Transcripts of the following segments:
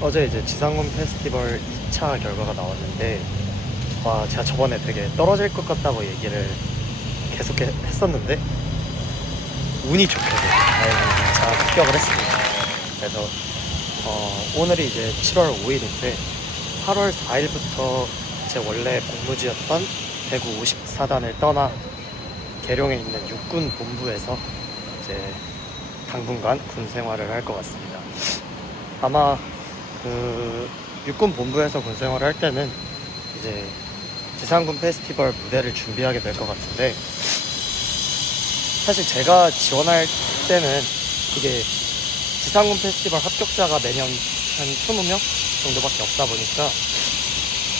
어제 이제 지상군 페스티벌 2차 결과가 나왔는데 와 제가 저번에 되게 떨어질 것 같다고 얘기를 계속 해- 했었는데 운이 좋게도 제가 합격을 했습니다. 그래서 어, 오늘이 이제 7월 5일인데 8월 4일부터 제 원래 복무지였던 대구 54단을 떠나 계룡에 있는 육군 본부에서 이제 당분간 군 생활을 할 것 같습니다. 아마 그 육군 본부에서 군 생활을 할 때는 이제 지상군 페스티벌 무대를 준비하게 될 것 같은데 사실 제가 지원할 때는 그게 지상군 페스티벌 합격자가 매년 한 20명 정도밖에 없다 보니까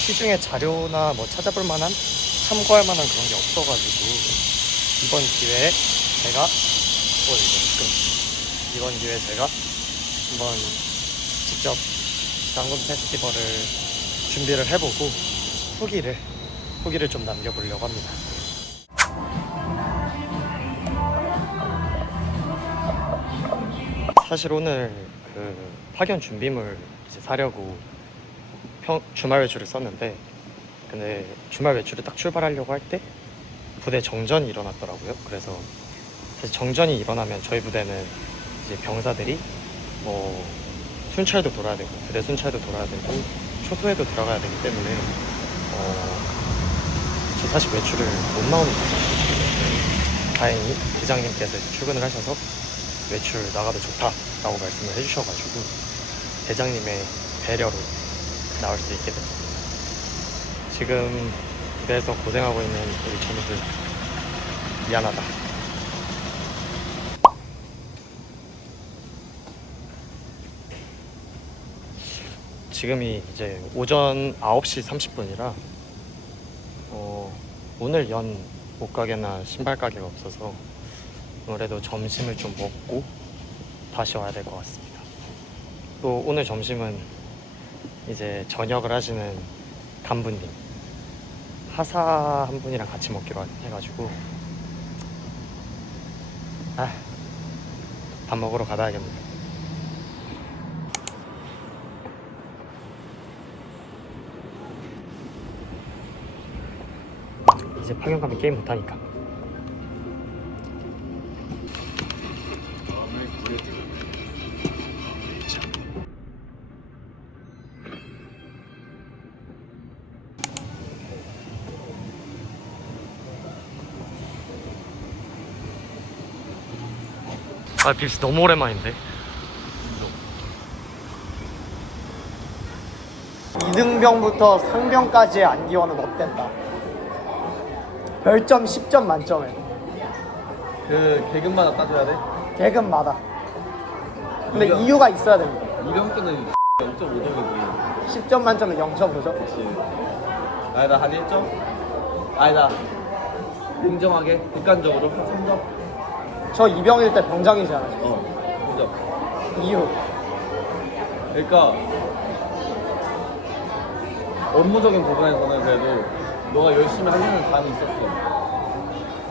시중에 자료나 뭐 찾아볼 만한 참고할 만한 그런 게 없어가지고 이번 기회에 제가 어 이거 끔 이번 기회에 제가 한번 직접 장군 페스티벌을 준비를 해보고 후기를 후기를 좀 남겨보려고 합니다. 사실 오늘 그 파견 준비물 이제 사려고 평, 주말 외출을 썼는데 근데 주말 외출을 딱 출발하려고 할 때 부대 정전이 일어났더라고요. 그래서 사실 정전이 일어나면 저희 부대는 이제 병사들이 뭐 순찰도 돌아야 되고 부대 순찰도 돌아야 되고 초소에도 들어가야 되기 때문에 어, 저 사실 외출을 못 나오는 거죠. 다행히 대장님께서 이제 출근을 하셔서 외출 나가도 좋다라고 말씀을 해주셔가지고 대장님의 배려로 나올 수 있게 됐습니다. 지금 부대에서 고생하고 있는 우리 전우들 미안하다. 지금이 이제 오전 9시 30분이라 어, 오늘 연 옷가게나 신발 가게가 없어서 아무래도 점심을 좀 먹고 다시 와야 될 것 같습니다. 또 오늘 점심은 이제 저녁을 하시는 간부님 하사 한 분이랑 같이 먹기로 해가지고 아, 밥 먹으러 가봐야겠네요. 이제 파견 가면 게임 못하니까. 아 빕스 너무 오랜만인데. 2등병부터 상병까지의 안기원은 어땠다? 별점 10점 만점에. 그 계급마다 따져야 돼? 계급마다. 근데 이거- 이유가 있어야 됩니다. 이런 거는 0.5점이지. 10점 만점에 0.5점 그렇지 아니다 한 1점? 아니다. 냉정하게 객관적으로. 한 3점? 저 이병일 때 병장이지 않았어요? 어 3점. 이유. 그러니까 업무적인 부분에서는 그래도 너가 열심히 하려는 감이 있었어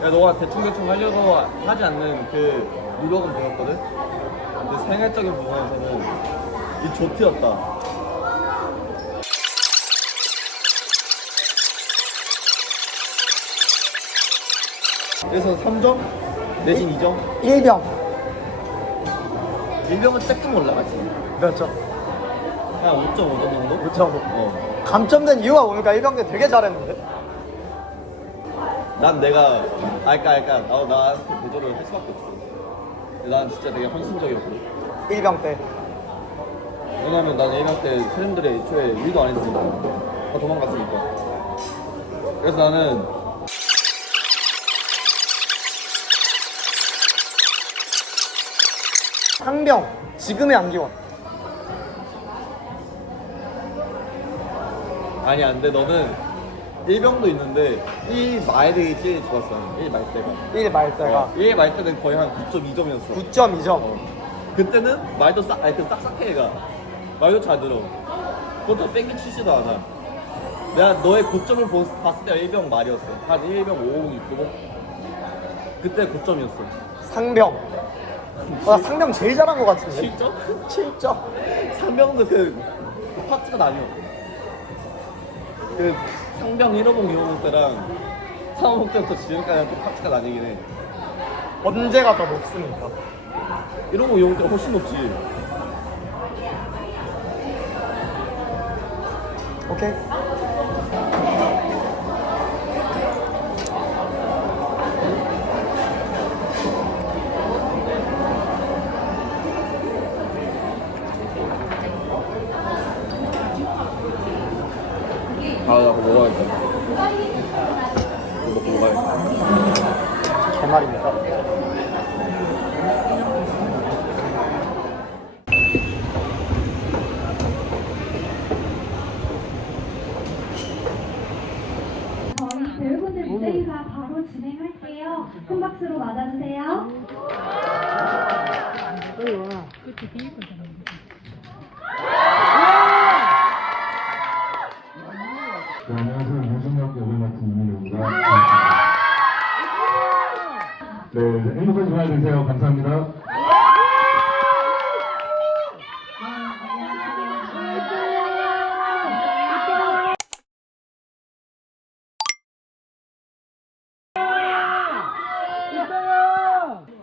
야 너가 대충대충 하려고 하지 않는 그 노력은 보였거든? 근데 생활적인 부분에서는 이 조트였다 그래서 3점? 내진 2점? 1병 1병은 조금 올라가지 몇 점? 한 5.5점 정도? 5.5 어. 감점된 이유가 뭡니까? 1병 때 되게 잘했는데 난 내가 알까 알까 나 나한테 보조를 할 수밖에 없어. 근데 난 진짜 되게 헌신적이었거든. 1병 때 왜냐면 난 예명 때 사람들이 애초에 일도 안 했으니까 다 도망갔으니까. 그래서 나는 상병 지금의 안기원 아니 안 돼. 너는 일병도 있는데 일 말이 제일 좋았어. 일말 때가. 1말 때가 일말 때는 거의 한 9.2점이었어. 9.2점 그때는 말도 싹, 아니 그 싹싹해 얘가. 말도 잘 들어. 그것도 뺑기 치지도 않아. 내가 너의 고점을 보- 봤을 때가 일병 말이었어. 한 1병 5, 6, 9. 그때 고점이었어. 상병 어, 나 상병 제일 잘한 것 같은데 7점? 7점 상병도 그 파트가 나뉘어. 그 상병 1호봉 2호봉 때랑 3호봉 때부터 지금까지 좀 파트가 나뉘긴 해. 언제가 더 높습니까? 1호봉 2호봉 때가 훨씬 높지. 오케이. 나 그거 먹어야겠다. 이거 먹고 먹어야겠다. 개말입니까? 저희 배우분들 무대 인사 바로 진행할게요. 큰 박수로 맞아주세요. 네, 행복한 주말 되세요. 감사합니다.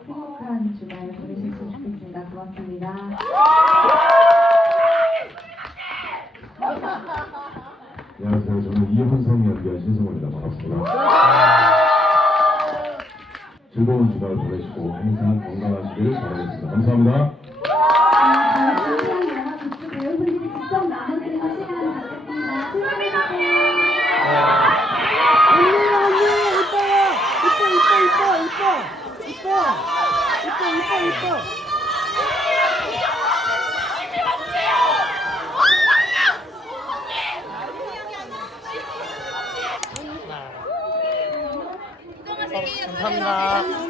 행복한 주말 보내셨으면 좋겠습니다. 고맙습니다. 안녕하세요. 저는 이혼성 연기한 신성호입니다. 반갑습니다. 즐거운 주말 보내시고 항상 건강하시길 바라겠습니다. 감사합니다. 아, 저희 준비한 영화 굿즈 배우분들이 직 접 나눠드리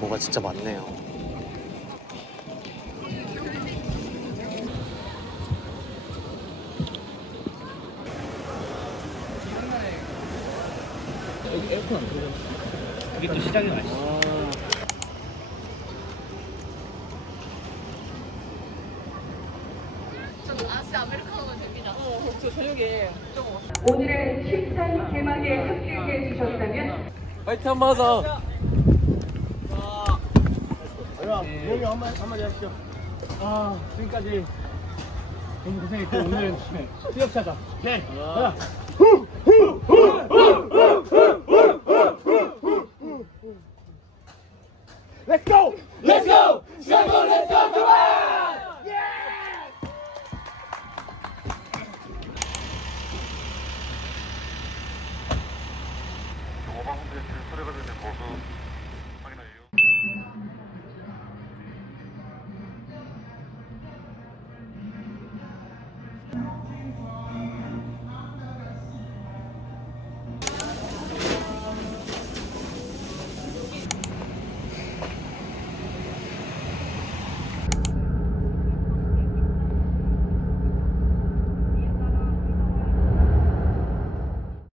는 시간 갖겠습니다. 축하드릴게요. 감사합니다. 뭐가 진짜 많네요. 오늘의 14일 개막에 함께해 주셨다면 파이팅 한번 하자. 아, 지금까지 너무 고생했고 오늘은 수역차자. 네. 가자. Let's go.